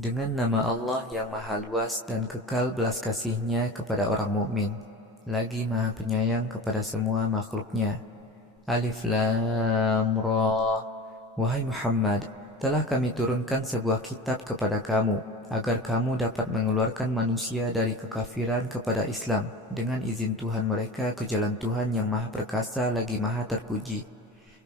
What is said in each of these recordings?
Dengan nama Allah yang Maha Luas dan kekal belas kasih-Nya kepada orang mukmin, lagi Maha Penyayang kepada semua makhluk-Nya. Alif Lam Ra. Wahai Muhammad, telah kami turunkan sebuah kitab kepada kamu, agar kamu dapat mengeluarkan manusia dari kekafiran kepada Islam dengan izin Tuhan mereka ke jalan Tuhan yang Maha Perkasa lagi Maha Terpuji,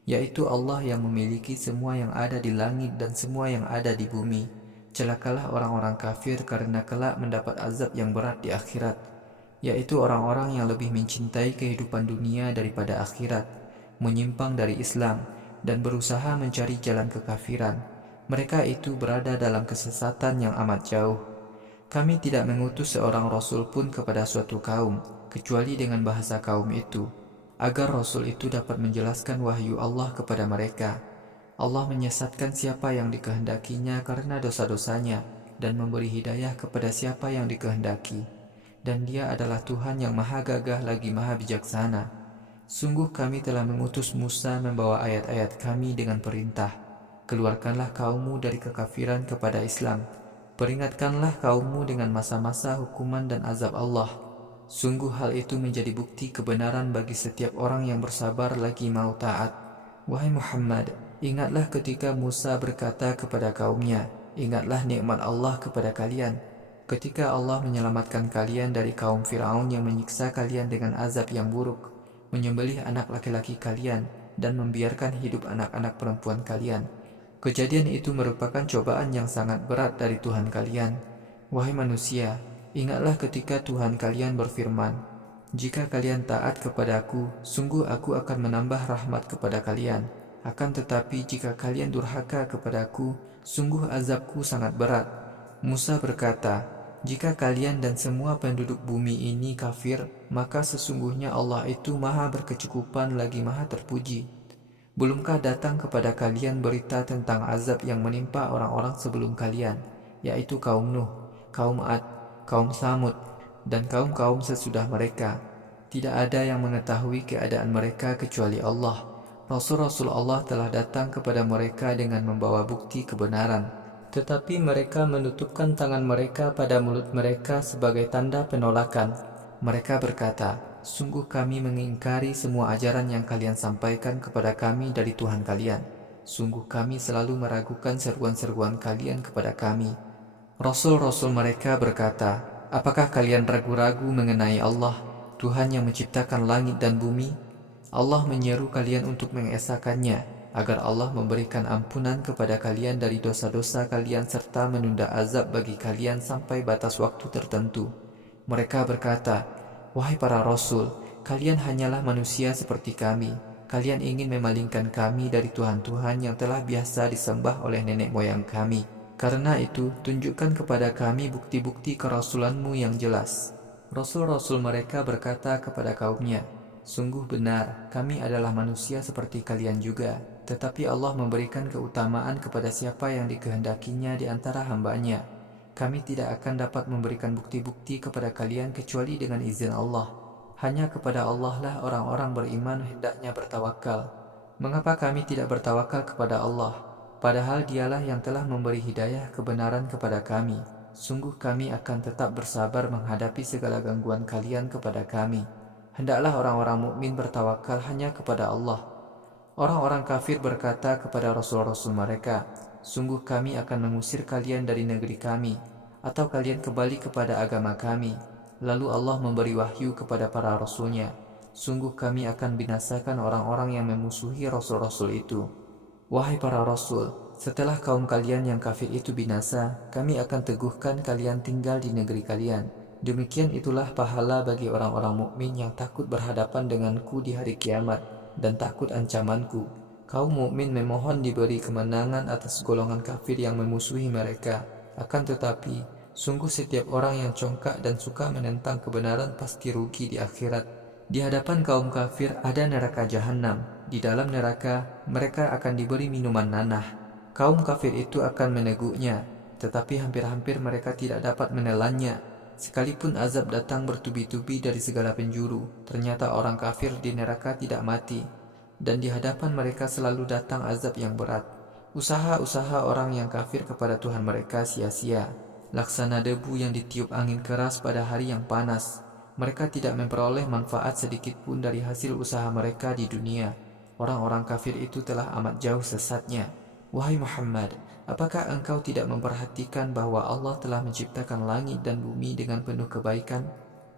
yaitu Allah yang memiliki semua yang ada di langit dan semua yang ada di bumi. Celakalah orang-orang kafir karena kelak mendapat azab yang berat di akhirat, yaitu orang-orang yang lebih mencintai kehidupan dunia daripada akhirat, menyimpang dari Islam, dan berusaha mencari jalan kekafiran. Mereka itu berada dalam kesesatan yang amat jauh. Kami tidak mengutus seorang Rasul pun kepada suatu kaum, kecuali dengan bahasa kaum itu, agar Rasul itu dapat menjelaskan wahyu Allah kepada mereka. Allah menyesatkan siapa yang dikehendakinya karena dosa-dosanya, dan memberi hidayah kepada siapa yang dikehendaki. Dan Dia adalah Tuhan yang Maha Gagah lagi Maha Bijaksana. Sungguh kami telah mengutus Musa membawa ayat-ayat kami dengan perintah, keluarkanlah kaummu dari kekafiran kepada Islam. Peringatkanlah kaummu dengan masa-masa hukuman dan azab Allah. Sungguh hal itu menjadi bukti kebenaran bagi setiap orang yang bersabar lagi mau taat. Wahai Muhammad, ingatlah ketika Musa berkata kepada kaumnya, ingatlah nikmat Allah kepada kalian, ketika Allah menyelamatkan kalian dari kaum Firaun yang menyiksa kalian dengan azab yang buruk, menyembelih anak laki-laki kalian, dan membiarkan hidup anak-anak perempuan kalian. Kejadian itu merupakan cobaan yang sangat berat dari Tuhan kalian. Wahai manusia, ingatlah ketika Tuhan kalian berfirman, jika kalian taat kepadaku, sungguh aku akan menambah rahmat kepada kalian. Akan tetapi jika kalian durhaka kepadaku, sungguh azabku sangat berat. Musa berkata, jika kalian dan semua penduduk bumi ini kafir, maka sesungguhnya Allah itu Maha berkecukupan lagi Maha Terpuji. Belumkah datang kepada kalian berita tentang azab yang menimpa orang-orang sebelum kalian, yaitu kaum Nuh, kaum Ad, kaum Samud, dan kaum-kaum sesudah mereka? Tidak ada yang mengetahui keadaan mereka kecuali Allah. Rasul-Rasul Allah telah datang kepada mereka dengan membawa bukti kebenaran, tetapi mereka menutupkan tangan mereka pada mulut mereka sebagai tanda penolakan. Mereka berkata, sungguh kami mengingkari semua ajaran yang kalian sampaikan kepada kami dari Tuhan kalian. Sungguh kami selalu meragukan seruan-seruan kalian kepada kami. Rasul-Rasul mereka berkata, apakah kalian ragu-ragu mengenai Allah, Tuhan yang menciptakan langit dan bumi? Allah menyeru kalian untuk mengesahkannya, agar Allah memberikan ampunan kepada kalian dari dosa-dosa kalian serta menunda azab bagi kalian sampai batas waktu tertentu. Mereka berkata, wahai para Rasul, kalian hanyalah manusia seperti kami. Kalian ingin memalingkan kami dari Tuhan-Tuhan yang telah biasa disembah oleh nenek moyang kami. Karena itu, tunjukkan kepada kami bukti-bukti kerasulanmu yang jelas. Rasul-Rasul mereka berkata kepada kaumnya, sungguh benar, kami adalah manusia seperti kalian juga, tetapi Allah memberikan keutamaan kepada siapa yang dikehendakinya di antara hamba-Nya. Kami tidak akan dapat memberikan bukti-bukti kepada kalian kecuali dengan izin Allah. Hanya kepada Allah lah orang-orang beriman hendaknya bertawakal. Mengapa kami tidak bertawakal kepada Allah? Padahal Dialah yang telah memberi hidayah kebenaran kepada kami. Sungguh kami akan tetap bersabar menghadapi segala gangguan kalian kepada kami. Hendaklah orang-orang mukmin bertawakal hanya kepada Allah. Orang-orang kafir berkata kepada Rasul-Rasul mereka, sungguh kami akan mengusir kalian dari negeri kami, atau kalian kembali kepada agama kami. Lalu Allah memberi wahyu kepada para Rasul-Nya, sungguh kami akan binasakan orang-orang yang memusuhi Rasul-Rasul itu. Wahai para Rasul, setelah kaum kalian yang kafir itu binasa, kami akan teguhkan kalian tinggal di negeri kalian. Demikian itulah pahala bagi orang-orang mukmin yang takut berhadapan denganku di hari kiamat dan takut ancamanku. Kaum mukmin memohon diberi kemenangan atas golongan kafir yang memusuhi mereka. Akan tetapi, sungguh setiap orang yang congkak dan suka menentang kebenaran pasti rugi di akhirat. Di hadapan kaum kafir ada neraka jahanam. Di dalam neraka mereka akan diberi minuman nanah. Kaum kafir itu akan meneguknya, tetapi hampir-hampir mereka tidak dapat menelannya. Sekalipun azab datang bertubi-tubi dari segala penjuru, ternyata orang kafir di neraka tidak mati, dan di hadapan mereka selalu datang azab yang berat. Usaha-usaha orang yang kafir kepada Tuhan mereka sia-sia, laksana debu yang ditiup angin keras pada hari yang panas. Mereka tidak memperoleh manfaat sedikit pun dari hasil usaha mereka di dunia. Orang-orang kafir itu telah amat jauh sesatnya. Wahai Muhammad, apakah engkau tidak memperhatikan bahwa Allah telah menciptakan langit dan bumi dengan penuh kebaikan?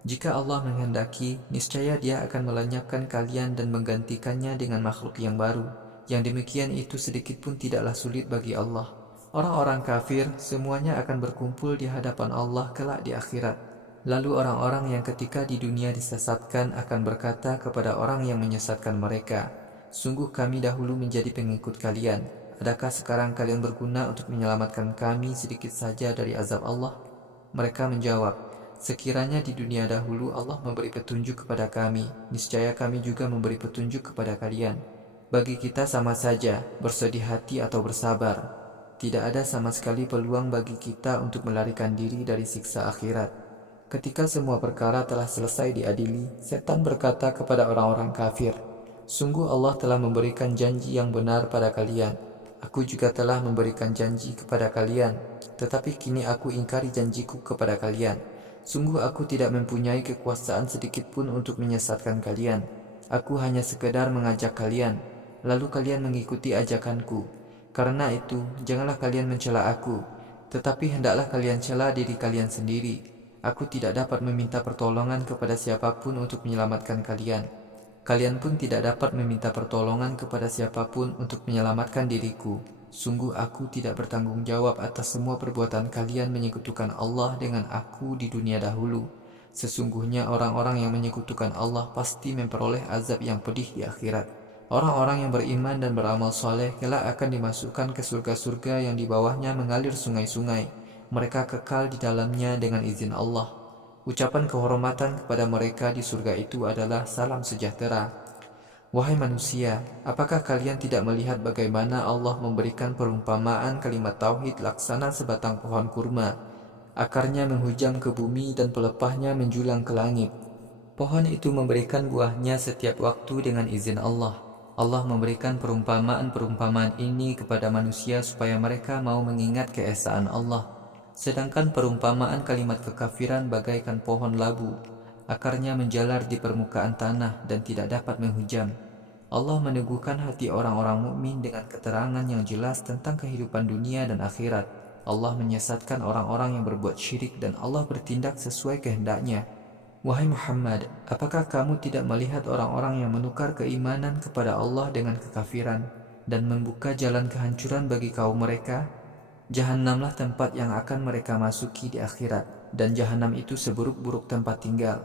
Jika Allah menghendaki, niscaya Dia akan melenyapkan kalian dan menggantikannya dengan makhluk yang baru. Yang demikian itu sedikit pun tidaklah sulit bagi Allah. Orang-orang kafir semuanya akan berkumpul di hadapan Allah kelak di akhirat. Lalu orang-orang yang ketika di dunia disesatkan akan berkata kepada orang yang menyesatkan mereka, "Sungguh kami dahulu menjadi pengikut kalian. Adakah sekarang kalian berguna untuk menyelamatkan kami sedikit saja dari azab Allah?" Mereka menjawab, "Sekiranya di dunia dahulu Allah memberi petunjuk kepada kami, niscaya kami juga memberi petunjuk kepada kalian. Bagi kita sama saja, bersedih hati atau bersabar. Tidak ada sama sekali peluang bagi kita untuk melarikan diri dari siksa akhirat." Ketika semua perkara telah selesai diadili, setan berkata kepada orang-orang kafir, "Sungguh Allah telah memberikan janji yang benar pada kalian. Aku juga telah memberikan janji kepada kalian, tetapi kini aku ingkari janjiku kepada kalian. Sungguh aku tidak mempunyai kekuasaan sedikit pun untuk menyesatkan kalian. Aku hanya sekedar mengajak kalian, lalu kalian mengikuti ajakanku. Karena itu, janganlah kalian mencela aku, tetapi hendaklah kalian cela diri kalian sendiri. Aku tidak dapat meminta pertolongan kepada siapapun untuk menyelamatkan kalian. Kalian pun tidak dapat meminta pertolongan kepada siapapun untuk menyelamatkan diriku. Sungguh aku tidak bertanggung jawab atas semua perbuatan kalian menyekutukan Allah dengan aku di dunia dahulu. Sesungguhnya orang-orang yang menyekutukan Allah pasti memperoleh azab yang pedih di akhirat. Orang-orang yang beriman dan beramal soleh kelak akan dimasukkan ke surga-surga yang di bawahnya mengalir sungai-sungai. Mereka kekal di dalamnya dengan izin Allah. Ucapan kehormatan kepada mereka di surga itu adalah salam sejahtera. Wahai manusia, apakah kalian tidak melihat bagaimana Allah memberikan perumpamaan kalimat tauhid laksana sebatang pohon kurma? Akarnya menghujam ke bumi dan pelepahnya menjulang ke langit. Pohon itu memberikan buahnya setiap waktu dengan izin Allah. Allah memberikan perumpamaan-perumpamaan ini kepada manusia supaya mereka mau mengingat keesaan Allah. Sedangkan perumpamaan kalimat kekafiran bagaikan pohon labu, akarnya menjalar di permukaan tanah dan tidak dapat menghujam. Allah meneguhkan hati orang-orang mukmin dengan keterangan yang jelas tentang kehidupan dunia dan akhirat. Allah menyesatkan orang-orang yang berbuat syirik dan Allah bertindak sesuai kehendaknya. Wahai Muhammad, apakah kamu tidak melihat orang-orang yang menukar keimanan kepada Allah dengan kekafiran dan membuka jalan kehancuran bagi kaum mereka? Jahannamlah tempat yang akan mereka masuki di akhirat, dan jahanam itu seburuk-buruk tempat tinggal.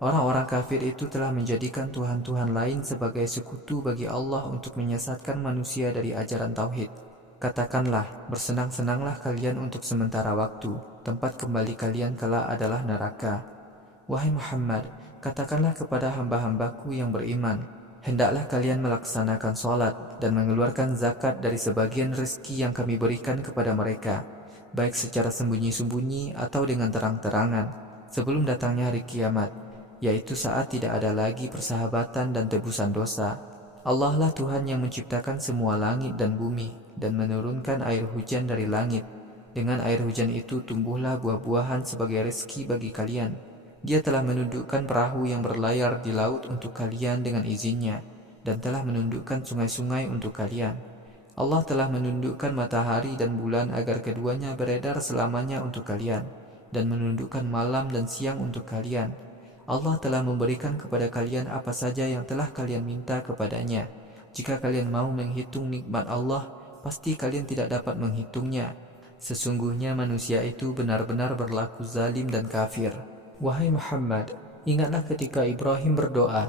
Orang-orang kafir itu telah menjadikan Tuhan-Tuhan lain sebagai sekutu bagi Allah untuk menyesatkan manusia dari ajaran Tauhid. Katakanlah, bersenang-senanglah kalian untuk sementara waktu, tempat kembali kalian kelak adalah neraka. Wahai Muhammad, katakanlah kepada hamba-hambaku yang beriman, hendaklah kalian melaksanakan sholat dan mengeluarkan zakat dari sebagian rezeki yang kami berikan kepada mereka, baik secara sembunyi-sembunyi atau dengan terang-terangan, sebelum datangnya hari kiamat, yaitu saat tidak ada lagi persahabatan dan tebusan dosa. Allah lah Tuhan yang menciptakan semua langit dan bumi dan menurunkan air hujan dari langit. Dengan air hujan itu tumbuhlah buah-buahan sebagai rezeki bagi kalian. Dia telah menundukkan perahu yang berlayar di laut untuk kalian dengan izinnya, dan telah menundukkan sungai-sungai untuk kalian. Allah telah menundukkan matahari dan bulan agar keduanya beredar selamanya untuk kalian, dan menundukkan malam dan siang untuk kalian. Allah telah memberikan kepada kalian apa saja yang telah kalian minta kepadanya. Jika kalian mau menghitung nikmat Allah, pasti kalian tidak dapat menghitungnya. Sesungguhnya manusia itu benar-benar berlaku zalim dan kafir. Wahai Muhammad, ingatlah ketika Ibrahim berdoa,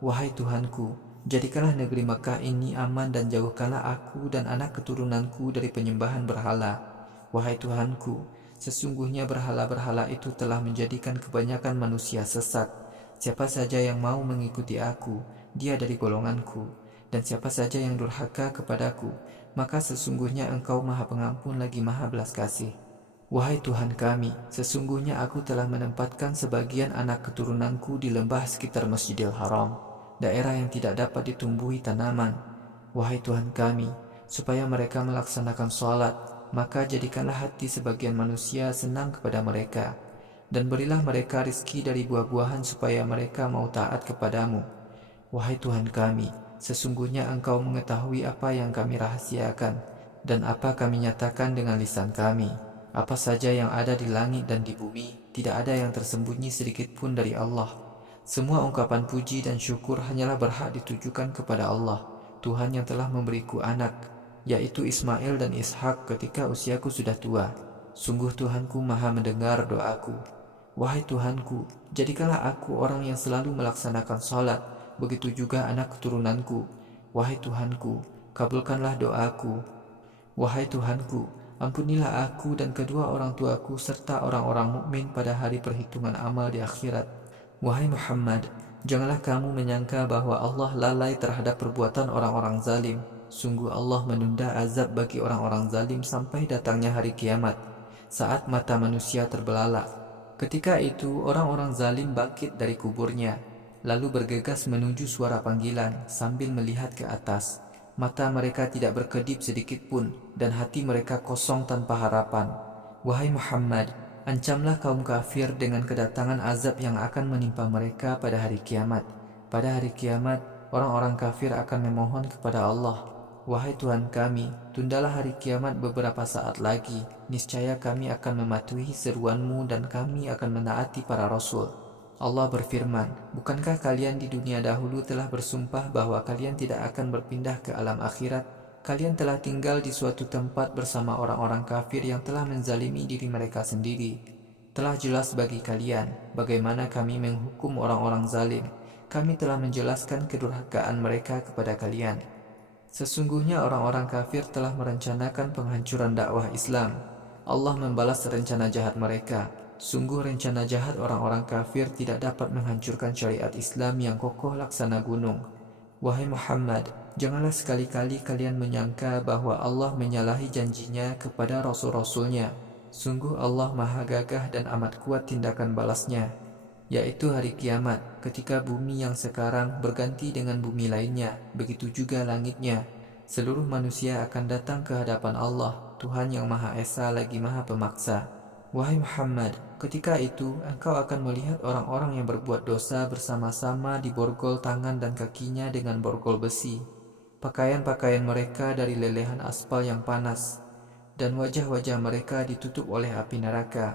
"Wahai Tuhanku, jadikanlah negeri Makkah ini aman dan jauhkanlah aku dan anak keturunanku dari penyembahan berhala." Wahai Tuhanku, sesungguhnya berhala-berhala itu telah menjadikan kebanyakan manusia sesat. Siapa saja yang mau mengikuti aku, dia dari golonganku, dan siapa saja yang durhaka kepadaku, maka sesungguhnya Engkau Maha Pengampun lagi Maha Belas Kasih. Wahai Tuhan kami, sesungguhnya aku telah menempatkan sebagian anak keturunanku di lembah sekitar Masjidil Haram, daerah yang tidak dapat ditumbuhi tanaman. Wahai Tuhan kami, supaya mereka melaksanakan sholat, maka jadikanlah hati sebagian manusia senang kepada mereka, dan berilah mereka rizki dari buah-buahan supaya mereka mau taat kepadamu. Wahai Tuhan kami, sesungguhnya Engkau mengetahui apa yang kami rahasiakan dan apa kami nyatakan dengan lisan kami. Apa saja yang ada di langit dan di bumi, tidak ada yang tersembunyi sedikit pun dari Allah. Semua ungkapan puji dan syukur hanyalah berhak ditujukan kepada Allah, Tuhan yang telah memberiku anak, yaitu Ismail dan Ishak ketika usiaku sudah tua. Sungguh Tuhanku maha mendengar doaku. Wahai Tuhanku, jadikanlah aku orang yang selalu melaksanakan sholat, begitu juga anak keturunanku. Wahai Tuhanku, kabulkanlah doaku. Wahai Tuhanku, ampunilah aku dan kedua orang tuaku serta orang-orang mukmin pada hari perhitungan amal di akhirat. Wahai Muhammad, janganlah kamu menyangka bahwa Allah lalai terhadap perbuatan orang-orang zalim. Sungguh Allah menunda azab bagi orang-orang zalim sampai datangnya hari kiamat, saat mata manusia terbelalak. Ketika itu orang-orang zalim bangkit dari kuburnya, lalu bergegas menuju suara panggilan sambil melihat ke atas. Mata mereka tidak berkedip sedikit pun, dan hati mereka kosong tanpa harapan. Wahai Muhammad, ancamlah kaum kafir dengan kedatangan azab yang akan menimpa mereka pada hari kiamat. Pada hari kiamat, orang-orang kafir akan memohon kepada Allah, wahai Tuhan kami, tundalah hari kiamat beberapa saat lagi. Niscaya kami akan mematuhi seruanmu dan kami akan menaati para rasul. Allah berfirman, bukankah kalian di dunia dahulu telah bersumpah bahwa kalian tidak akan berpindah ke alam akhirat? Kalian telah tinggal di suatu tempat bersama orang-orang kafir yang telah menzalimi diri mereka sendiri. Telah jelas bagi kalian bagaimana kami menghukum orang-orang zalim. Kami telah menjelaskan kedurhakaan mereka kepada kalian. Sesungguhnya orang-orang kafir telah merencanakan penghancuran dakwah Islam. Allah membalas rencana jahat mereka. Sungguh rencana jahat orang-orang kafir tidak dapat menghancurkan syariat Islam yang kokoh laksana gunung. Wahai Muhammad, janganlah sekali-kali kalian menyangka bahwa Allah menyalahi janjinya kepada rasul-rasulnya. Sungguh Allah maha gagah dan amat kuat tindakan balasnya, yaitu hari kiamat, ketika bumi yang sekarang berganti dengan bumi lainnya, begitu juga langitnya. Seluruh manusia akan datang ke hadapan Allah, Tuhan yang Maha Esa lagi Maha Pemaksa. Wahai Muhammad, ketika itu engkau akan melihat orang-orang yang berbuat dosa bersama-sama diborgol tangan dan kakinya dengan borgol besi. Pakaian-pakaian mereka dari lelehan aspal yang panas, dan wajah-wajah mereka ditutup oleh api neraka.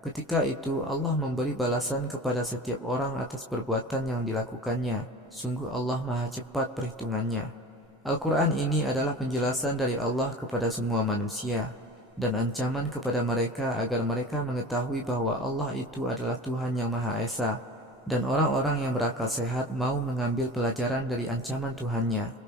Ketika itu Allah memberi balasan kepada setiap orang atas perbuatan yang dilakukannya. Sungguh Allah maha cepat perhitungannya. Al-Quran ini adalah penjelasan dari Allah kepada semua manusia, dan ancaman kepada mereka agar mereka mengetahui bahwa Allah itu adalah Tuhan yang Maha Esa, dan orang-orang yang berakal sehat mau mengambil pelajaran dari ancaman Tuhannya.